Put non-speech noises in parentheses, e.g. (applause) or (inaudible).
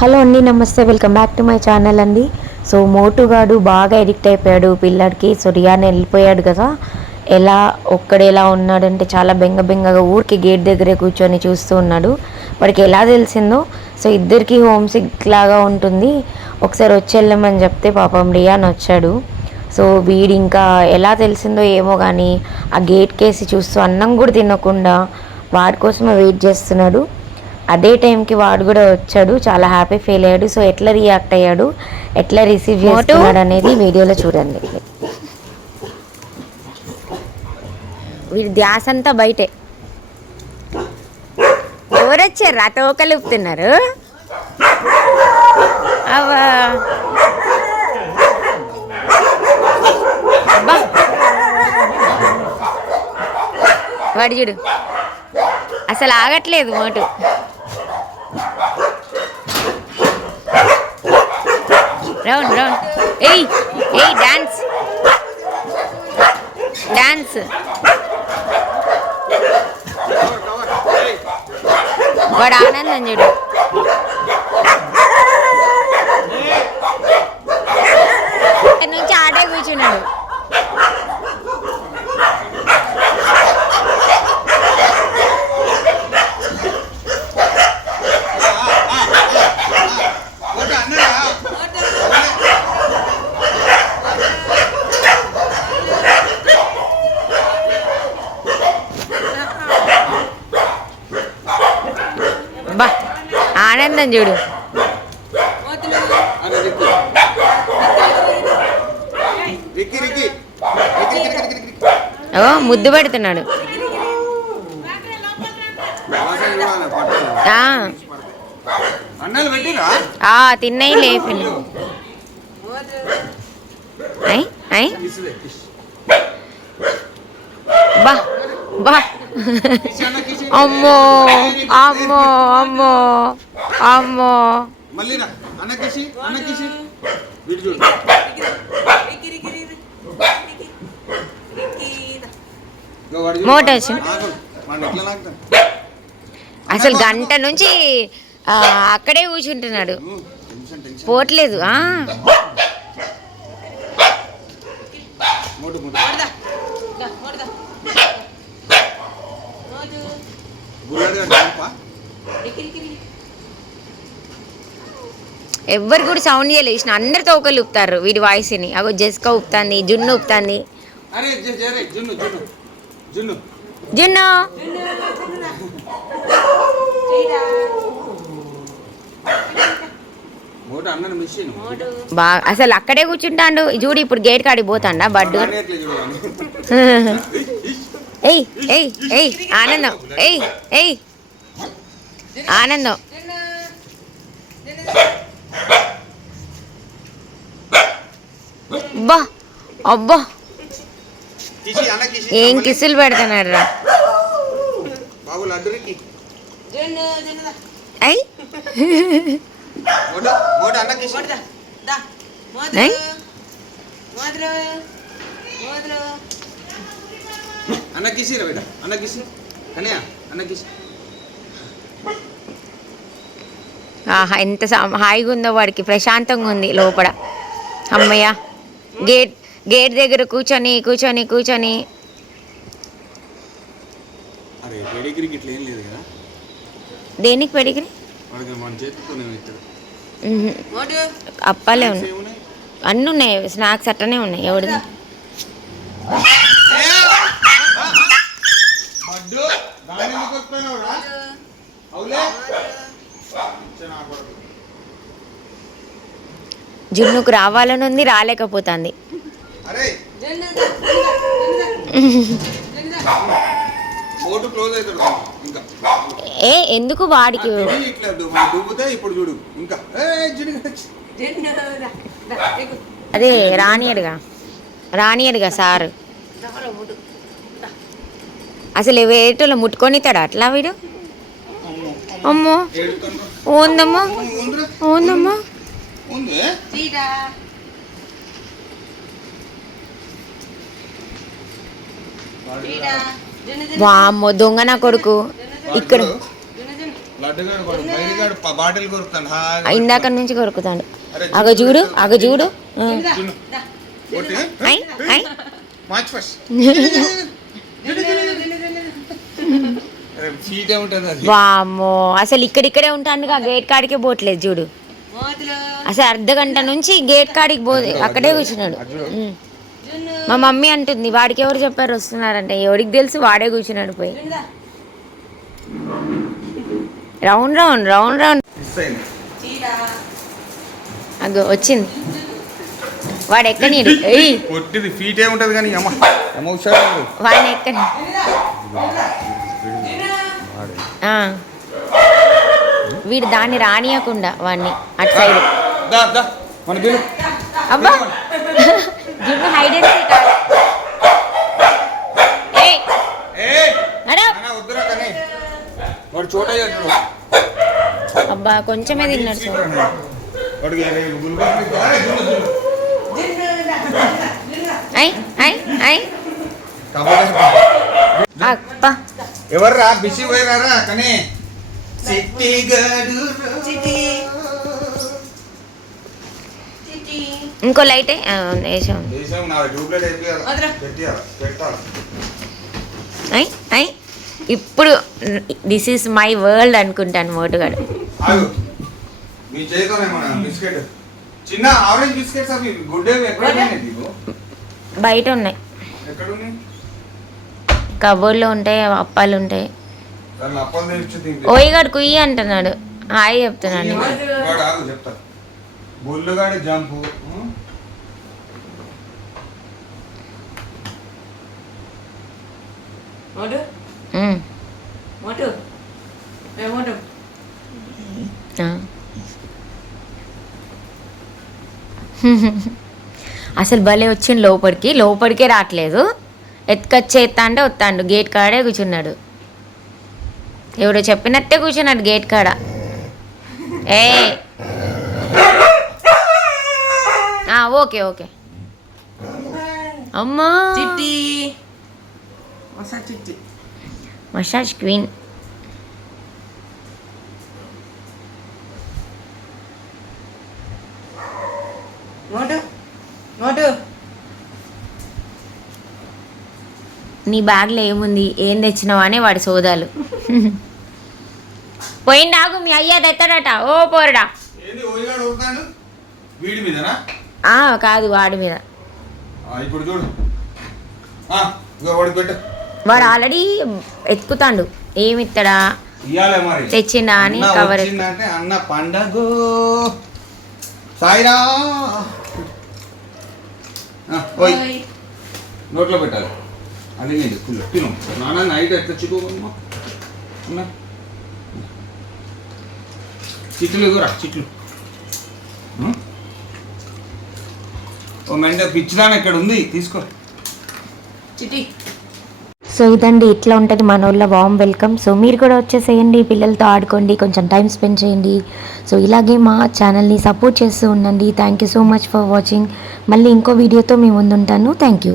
Hello అండి నమస్తే. Welcome back to my channel అండి. సో మోటుగాడు బాగా ఎడిక్ట్ అయిపోయాడు పిల్లడికి. సో రియాన్ వెళ్ళిపోయాడు కదా. ఎలా ఒక్కడే ఎలా ఉన్నాడంటే చాలా బెంగ బెంగగా ఊరికి గేట్ దగ్గరే కూర్చొని చూస్తూ ఉన్నాడు. వాడికి ఎలా తెలిసిందో సో ఇద్దరికి హోమ్ సిక్ లాగా ఉంటుంది. ఒకసారి వచ్చేళ్ళమని చెప్తే పాపం రియాన్ వచ్చాడు. సో వీడి ఇంకా ఎలా తెలిసిందో ఏమో కానీ ఆ గేట్ కేసి చూస్తూ అన్నం కూడా తినకుండా వాడి కోసమే వెయిట్ చేస్తున్నాడు. అదే టైంకి వాడు కూడా వచ్చాడు చాలా హ్యాపీ ఫీల్ అయ్యాడు. సో ఎట్లా రియాక్ట్ అయ్యాడు? ఎట్లా రిసీవ్ చేసుకున్నాడు అనేది వీడియోలో చూడండి. వీడి ధ్యాస అంతా బయటే. ఎవరు వచ్చారు రా అవా అబ్బా. వాడు చూడు. అసలు ఆగట్లేదు మోటు. రౌండ్ రౌండ్ ఏయ్ ఏయ్ డాన్స్ డాన్స్ వాడు ఆనందం చూడు ఇక్కడి నుంచి ఆటే కూర్చున్నాడు ఓకే అన్నయ్య బా ఆనందం చూడు అన్న రిక్కి రిక్కి రిక్కి రిక్కి రిక్కి రిక్కి రిక్కి. ఓ ముద్దు పెడుతున్నాడు. తిన్నయి బా బా. కిసి అమ్మో అమ్మో అమ్మో. అమ్మో. మళ్ళీ రా అన్న కిసి అన్న కిసి. వీడు చూడు. అసలు గంట నుంచి అక్కడే కూర్చుంటున్నాడు. Tension tension. పోట్లేదు ఆ మోటు మోటు బుల్లడు గారు పంపా ఎవ్వరు కూడా సౌండ్ చేయలేదు అందరితో ఒకళ్ళు ఊపుతారు వీడి వాయిస్ని. అగో జెస్కా ఊపుతాంది జున్ను ఊపుతాంది. జున్ను జున్ను జున్ను. జున్ను. మోటు అన్నను మిస్ చేయను. బా అసలు అక్కడే కూర్చుంటాడు. చూడు ఇప్పుడు గేట్ కాడికి పోతాడా బడ్డు. (laughs) ఏయ్ ఏయ్ ఏయ్ ఆనందం ఏయ్ ఏయ్ ఆనందం అబ్బా అబ్బా. ఏం కిసులు పెడుతున్నాడు రా అన్న కిసి. అన్న కిసి కన్యా అన్న కిసి. ఆహా ఎంత సా- హాయిగా ఉందో వాడికి ప్రశాంతంగా ఉంది లోపల. అమ్మయ్య గేట్ గేట్ దగ్గర కూర్చొని కూర్చొని కూర్చొని. అరే పెడిగ్రీకి ఇట్లా ఏం లేదు కదా? దేనికి పెడిగిరి? అప్పాలే ఉన్నాయి. అన్నీ ఉన్నాయి స్నాక్స్ అట్టనే ఉన్నాయి ఎవడిది. జున్నుకు రావాలని ఉంది రాలేకపోతుంది. ఏ ఎందుకు వాడికి? ఆ తిరిగి ఇట్లా దు- దువ్వుతే ఇప్పుడు చూడు. ఇంకా. జిడిగా అదే రానియడుగా రానియడుగా సారు. అసలు వేటలో ముట్టుకొనితాడు అట్లా వీడు? అమ్మో. ఏడుతుండ్రు. ఓందమ్మా వామ్మో దొంగ నా కొడుకు. ఇక్కడ. ఇందాక నుంచి కొరుకుతాడు. అగ చూడు అగ చూడు. వామ్మో అసలు ఇక్కడిక్కడే ఉంటానుగా గేట్ కాడికే పోవట్లేదు చూడు. అసలు అర్ధ గంట నుంచి గేట్ కాడికి పో అక్కడే కూర్చున్నాడు. మా మమ్మీ అంటుంది వాడికి ఎవరు చెప్పారు వస్తున్నారంటే ఎవరికి తెలుసు వాడే కూర్చున్నాడు పోయి. Round round round round. అగో వచ్చింది. వాడు పొట్టిది ఫీటే ఉంటుంది కానీ వాడిని ఎక్కని. వీడు దాన్ని రానియకుండా వాడిని అటు సైడ్. అబ్బా. జున్ను హైడ్ అండ్ కానీ వాడు చోట చేస్తాడు అబ్బా కొంచెమే తిన్నాడు అబ్బా. ఎవర్రా? బిసి పోయిరారా కానీ. ఇంకో లైట్? వేసాం దేశం నా అయిపోయాలి పెట్టాలి. పెట్టాలి ఇప్పుడు దిస్ ఈస్ మై వరల్డ్ అనుకుంటాను మోటుగాడు. ఆగు. మీ చేతితోనే మన బిస్కెట్. చిన్న ఆరెంజ్ బిస్కెట్స్ అవి గుడ్ ఎక్కడ ఉన్నాయి నీకు? బయట ఉన్నాయి. కబోర్డ్లో ఉంటాయి అప్పాలు ఉంటాయి. ఓయిగాడు కుయ్యి అంటున్నాడు. హాయ్ చెప్తున్నాను వాడు. ఆగు చెప్తా. బొల్లుగాడి జంపు. ఉమ్. మోటు మోటు ఆ. అసలు భలే వచ్చిండు లోపలికి. లోపలికే రావట్లేదు. ఎత్తుకొచ్చేస్తా అంటే వస్తాడు. గేట్ కాడే కూర్చున్నాడు. ఎవడో చెప్పినట్టే కూర్చున్నాడు గేట్ కాడ. ఏ. Okay okay. అమ్మా. చిట్టి. మసాజ్ క్వీన్ నీ బ్యాగ్లో ఏముంది? ఏం తెచ్చినావా అని వాడి సోదాలు. (laughs) పోయిండాగు మీ అయ్యా తెస్తాడట ఓ పోరడా. కాదు వాడి మీద. ఆ, ఇప్పుడు చూడు. ఆ, ఇగో వాడికి పెట్టు. వాడు ఆల్రెడీ ఎత్తుకుతాండు. ఏమి తెచ్చిండా అని కవర్ అన్న పండగో. సాయిరా. నోట్లో పెట్టాలి. అది నేను తిను. నాన్న నైట్ ఎట్లా చిక్కుకోమ్మా అన్న. చిట్లు ఎగురా చిట్లు? ఓ మెండ పిచ్చిదాన ఇక్కడ ఉంది. తీసుకో. చిట్టి. సో ఇదండి ఇట్లా ఉంటుంది మన ఊళ్ళో వామ్ వెల్కమ్ సో మీరు కూడా వచ్చేసేయండి పిల్లలతో ఆడుకోండి కొంచెం టైం స్పెండ్ చేయండి. సో ఇలాగే మా ఛానల్ని సపోర్ట్ చేస్తూ ఉండండి. Thank you so much for watching మళ్ళీ ఇంకో వీడియోతో మీ ముందుంటాను. Thank you